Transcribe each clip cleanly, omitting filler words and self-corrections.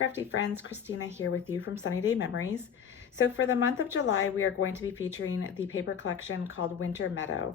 crafty friends, Christina here with you from Sunny Day Memories. So for the month of July, we are going to be featuring the paper collection called Winter Meadow.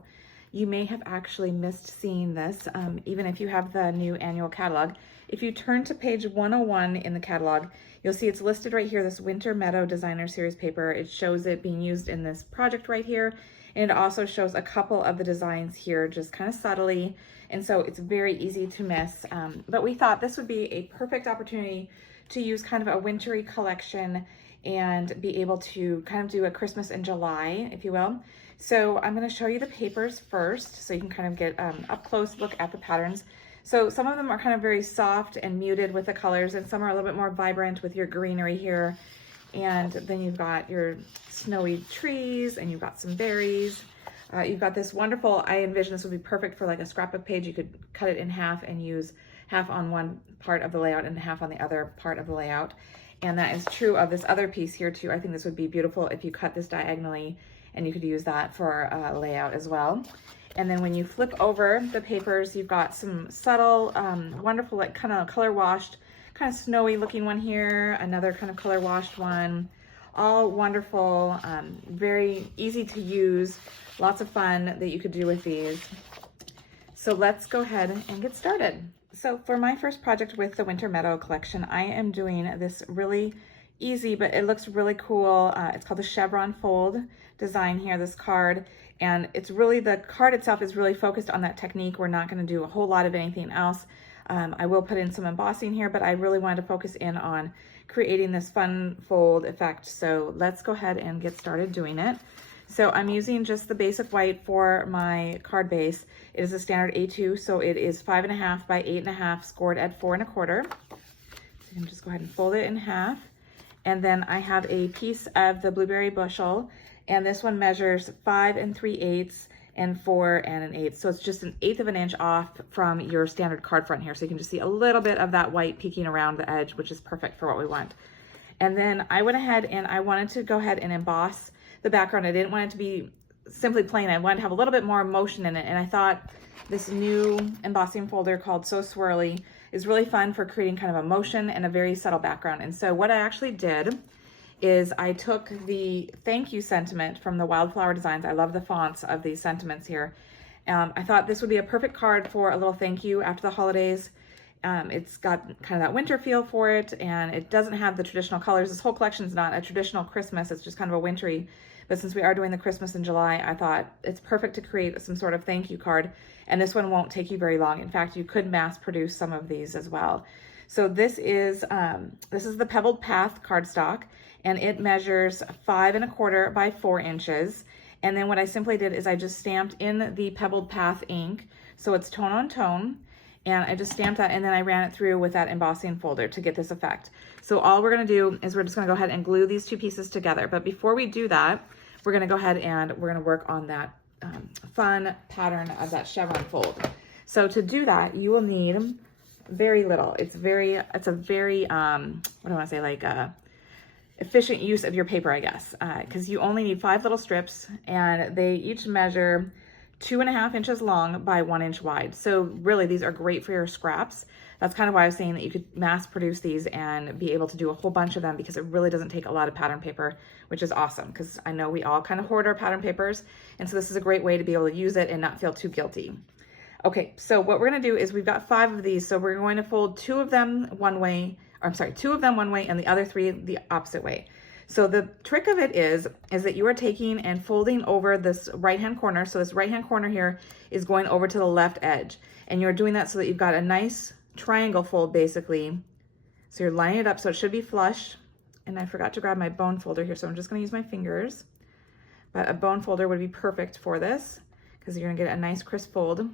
You may have actually missed seeing this, even if you have the new annual catalog. If you turn to page 101 in the catalog, you'll see it's listed right here, this Winter Meadow Designer Series paper. It shows it being used in this project right here, and it also shows a couple of the designs here just kind of subtly, and so it's very easy to miss. But we thought this would be a perfect opportunity to use kind of a wintry collection and be able to kind of do a Christmas in July, if you will. So I'm going to show you the papers first so you can kind of get up close look at the patterns. So some of them are kind of very soft and muted with the colors, and some are a little bit more vibrant with your greenery here. And then you've got your snowy trees, and you've got some berries. You've got this wonderful, I envision this would be perfect for like a scrapbook page. You could cut it in half and use half on one part of the layout and half on the other part of the layout. And that is true of this other piece here too. I think this would be beautiful if you cut this diagonally, and you could use that for a layout as well. And then when you flip over the papers, you've got some subtle, wonderful, like kind of color washed, kind of snowy looking one here, another kind of color washed one, all wonderful, very easy to use, lots of fun that you could do with these. So let's go ahead and get started. So for my first project with the Winter Meadow collection, I am doing this really easy, but it looks really cool. It's called the Chevron fold design here, this card. And it's really, the card itself is really focused on that technique. We're not going to do a whole lot of anything else. I will put in some embossing here, but I really wanted to focus in on creating this fun fold effect. So let's go ahead and get started doing it. So I'm using just the basic white for my card base. It is a standard A2, so it is 5.5 by 8.5, scored at 4 1/4. So you can just go ahead and fold it in half. And then I have a piece of the blueberry bushel, and this one measures 5 3/8 and 4 1/8. So it's just 1/8 of an inch off from your standard card front here. So you can just see a little bit of that white peeking around the edge, which is perfect for what we want. And then I went ahead and I wanted to go ahead and emboss the background. I didn't want it to be simply plain. I wanted to have a little bit more emotion in it. And I thought this new embossing folder called So Swirly is really fun for creating kind of emotion and a very subtle background. And so what I actually did is I took the thank you sentiment from the Wildflower designs. I love the fonts of these sentiments here. I thought this would be a perfect card for a little thank you after the holidays. It's got kind of that winter feel for it, and it doesn't have the traditional colors. This whole collection is not a traditional Christmas. It's just kind of a wintry. But since we are doing the Christmas in July, I thought it's perfect to create some sort of thank you card. And this one won't take you very long. In fact, you could mass produce some of these as well. So this is the Pebbled Path cardstock, and it measures 5 1/4 by 4 inches. And then what I simply did is I just stamped in the Pebbled Path ink. So it's tone on tone. And I just stamped that, and then I ran it through with that embossing folder to get this effect. So all we're gonna do is we're just gonna go ahead and glue these two pieces together. But before we do that, we're gonna go ahead and we're gonna work on that fun pattern of that chevron fold. So to do that, you will need very little. It's a very, what do I wanna say, like efficient use of your paper, I guess. Because you only need 5 little strips, and they each measure 2.5 inches long by 1 inch wide. So really these are great for your scraps. That's kind of why I was saying that you could mass produce these and be able to do a whole bunch of them, because it really doesn't take a lot of pattern paper, which is awesome, because I know we all kind of hoard our pattern papers. And so this is a great way to be able to use it and not feel too guilty. Okay, so what we're gonna do is we've got 5 of these. So we're going to fold 2 of them one way, or I'm sorry, 2 of them one way and the other 3 the opposite way. So the trick of it is that you are taking and folding over this right-hand corner. So this right-hand corner here is going over to the left edge. And you're doing that so that you've got a nice triangle fold, basically. So you're lining it up so it should be flush. And I forgot to grab my bone folder here, so I'm just gonna use my fingers. But a bone folder would be perfect for this, because you're gonna get a nice crisp fold.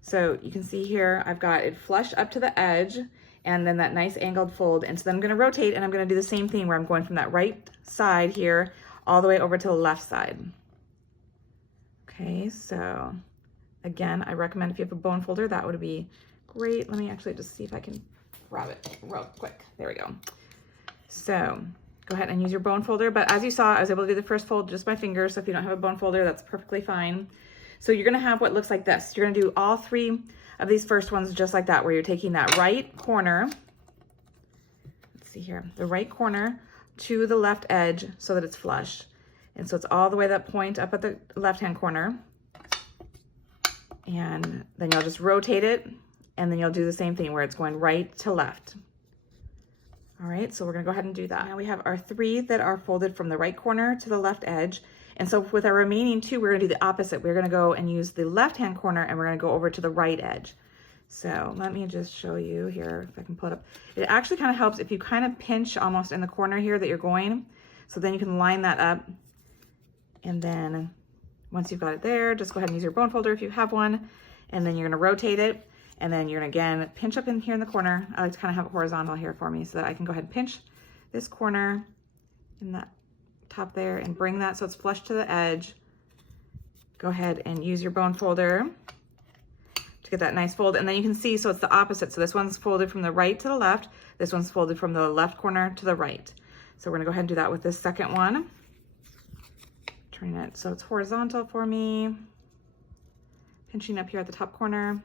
So you can see here, I've got it flush up to the edge, and then that nice angled fold. And so then I'm gonna rotate, and I'm gonna do the same thing where I'm going from that right side here all the way over to the left side. Okay, so again, I recommend if you have a bone folder, that would be great. Let me actually just see if I can grab it real quick. There we go. So go ahead and use your bone folder. But as you saw, I was able to do the first fold just by fingers. So if you don't have a bone folder, that's perfectly fine. So you're gonna have what looks like this. You're gonna do all 3 of these first ones just like that, where you're taking that right corner see here, the right corner to the left edge so that it's flush. And so it's all the way that point up at the left-hand corner. And then you'll just rotate it, and then you'll do the same thing where it's going right to left. All right, so we're gonna go ahead and do that. Now we have our 3 that are folded from the right corner to the left edge. And so with our remaining 2, we're gonna do the opposite. We're gonna go and use the left-hand corner, and we're gonna go over to the right edge. So let me just show you here, if I can pull it up. It actually kind of helps if you kind of pinch almost in the corner here that you're going. So then you can line that up. And then once you've got it there, just go ahead and use your bone folder if you have one. And then you're gonna rotate it. And then you're gonna, again, pinch up in here in the corner. I like to kind of have it horizontal here for me so that I can go ahead and pinch this corner in that top there and bring that so it's flush to the edge. Go ahead and use your bone folder to get that nice fold. And then you can see, so it's the opposite. So this one's folded from the right to the left. This one's folded from the left corner to the right. So we're gonna go ahead and do that with this second one. Turning it so it's horizontal for me. Pinching up here at the top corner.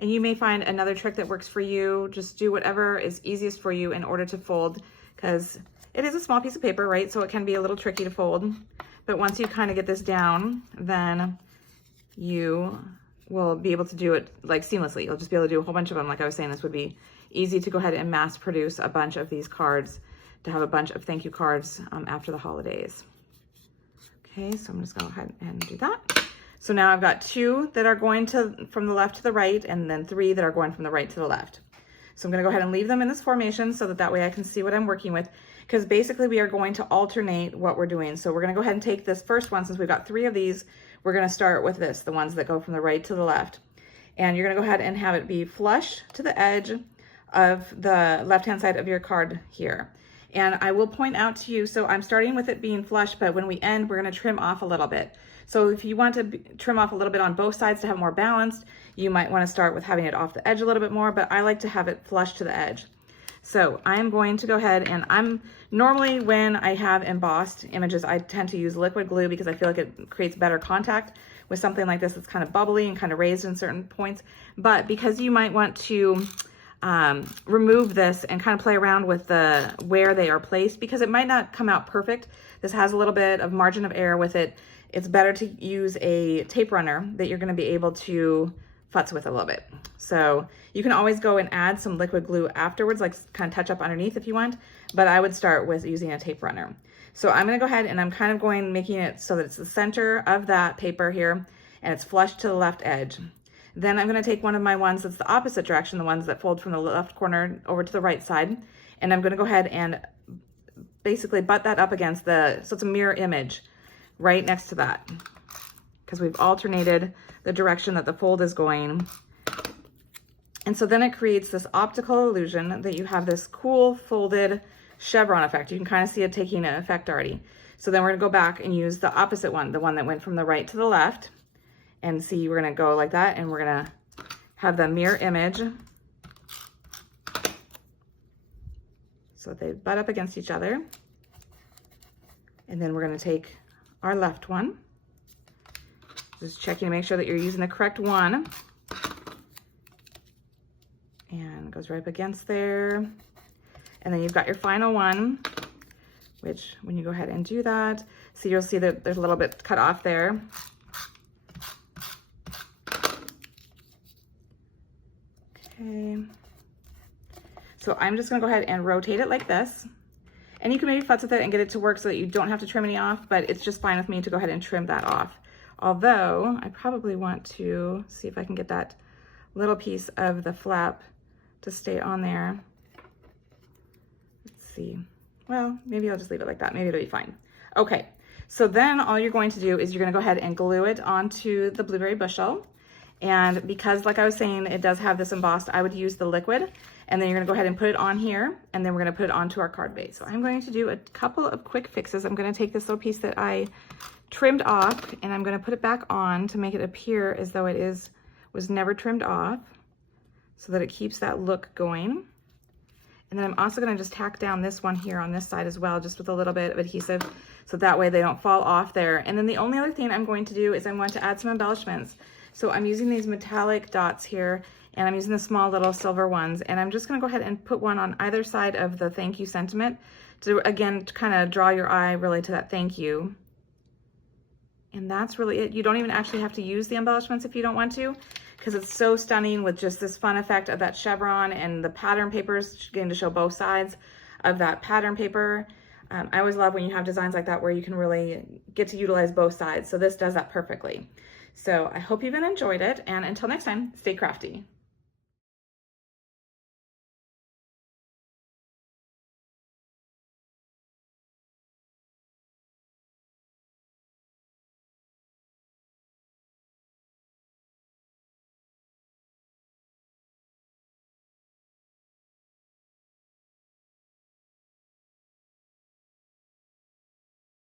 And you may find another trick that works for you. Just do whatever is easiest for you in order to fold, because it is a small piece of paper, right? So it can be a little tricky to fold. But once you kind of get this down, then you will be able to do it like seamlessly. You'll just be able to do a whole bunch of them. Like I was saying, this would be easy to go ahead and mass produce a bunch of these cards, to have a bunch of thank you cards after the holidays. Okay, so I'm just gonna go ahead and do that. So now I've got 2 that are going from the left to the right, and then 3 that are going from the right to the left. So I'm gonna go ahead and leave them in this formation so that way I can see what I'm working with, because basically we are going to alternate what we're doing. So we're gonna go ahead and take this first one, since we've got 3 of these, we're gonna start with this, the ones that go from the right to the left. And you're gonna go ahead and have it be flush to the edge of the left-hand side of your card here. And I will point out to you, so I'm starting with it being flush, but when we end, we're gonna trim off a little bit. So if you want to trim off a little bit on both sides to have more balanced, you might want to start with having it off the edge a little bit more, but I like to have it flush to the edge. So I'm going to go ahead and normally when I have embossed images, I tend to use liquid glue because I feel like it creates better contact with something like this that's kind of bubbly and kind of raised in certain points. But because you might want to remove this and kind of play around with where they are placed, because it might not come out perfect. This has a little bit of margin of error with it. It's better to use a tape runner that you're gonna be able to futz with a little bit. So you can always go and add some liquid glue afterwards, like kind of touch up underneath if you want, but I would start with using a tape runner. So I'm gonna go ahead and I'm kind of making it so that it's the center of that paper here and it's flush to the left edge. Then I'm gonna take one of my ones that's the opposite direction, the ones that fold from the left corner over to the right side, and I'm gonna go ahead and basically butt that up against so it's a mirror image right next to that, because we've alternated the direction that the fold is going. And so then it creates this optical illusion that you have this cool folded chevron effect. You can kind of see it taking an effect already. So then we're gonna go back and use the opposite one, the one that went from the right to the left, and see, we're gonna go like that, and we're gonna have the mirror image so they butt up against each other. And then we're gonna take our left one, just checking to make sure that you're using the correct one, and it goes right up against there. And then you've got your final one, which when you go ahead and do that, so you'll see that there's a little bit cut off there. Okay, so I'm just gonna go ahead and rotate it like this. And you can maybe futz with it and get it to work so that you don't have to trim any off, but it's just fine with me to go ahead and trim that off. Although I probably want to see if I can get that little piece of the flap to stay on there. Let's see. Well, maybe I'll just leave it like that. Maybe it'll be fine. Okay, so then all you're going to do is you're gonna go ahead and glue it onto the blueberry bushel. And because, like I was saying, it does have this embossed, I would use the liquid, and then you're gonna go ahead and put it on here, and then we're gonna put it onto our card base. So I'm going to do a couple of quick fixes. I'm gonna take this little piece that I trimmed off, and I'm gonna put it back on to make it appear as though it was never trimmed off, so that it keeps that look going. And then I'm also gonna just tack down this one here on this side as well, just with a little bit of adhesive, so that way they don't fall off there. And then the only other thing I'm going to do is I'm going to add some embellishments. So I'm using these metallic dots here, And I'm using the small little silver ones. And I'm just gonna go ahead and put one on either side of the thank you sentiment to, again, kind of draw your eye really to that thank you. And that's really it. You don't even actually have to use the embellishments if you don't want to, because it's so stunning with just this fun effect of that chevron and the pattern papers getting to show both sides of that pattern paper. I always love when you have designs like that where you can really get to utilize both sides. So this does that perfectly. So I hope you've enjoyed it, and until next time, stay crafty.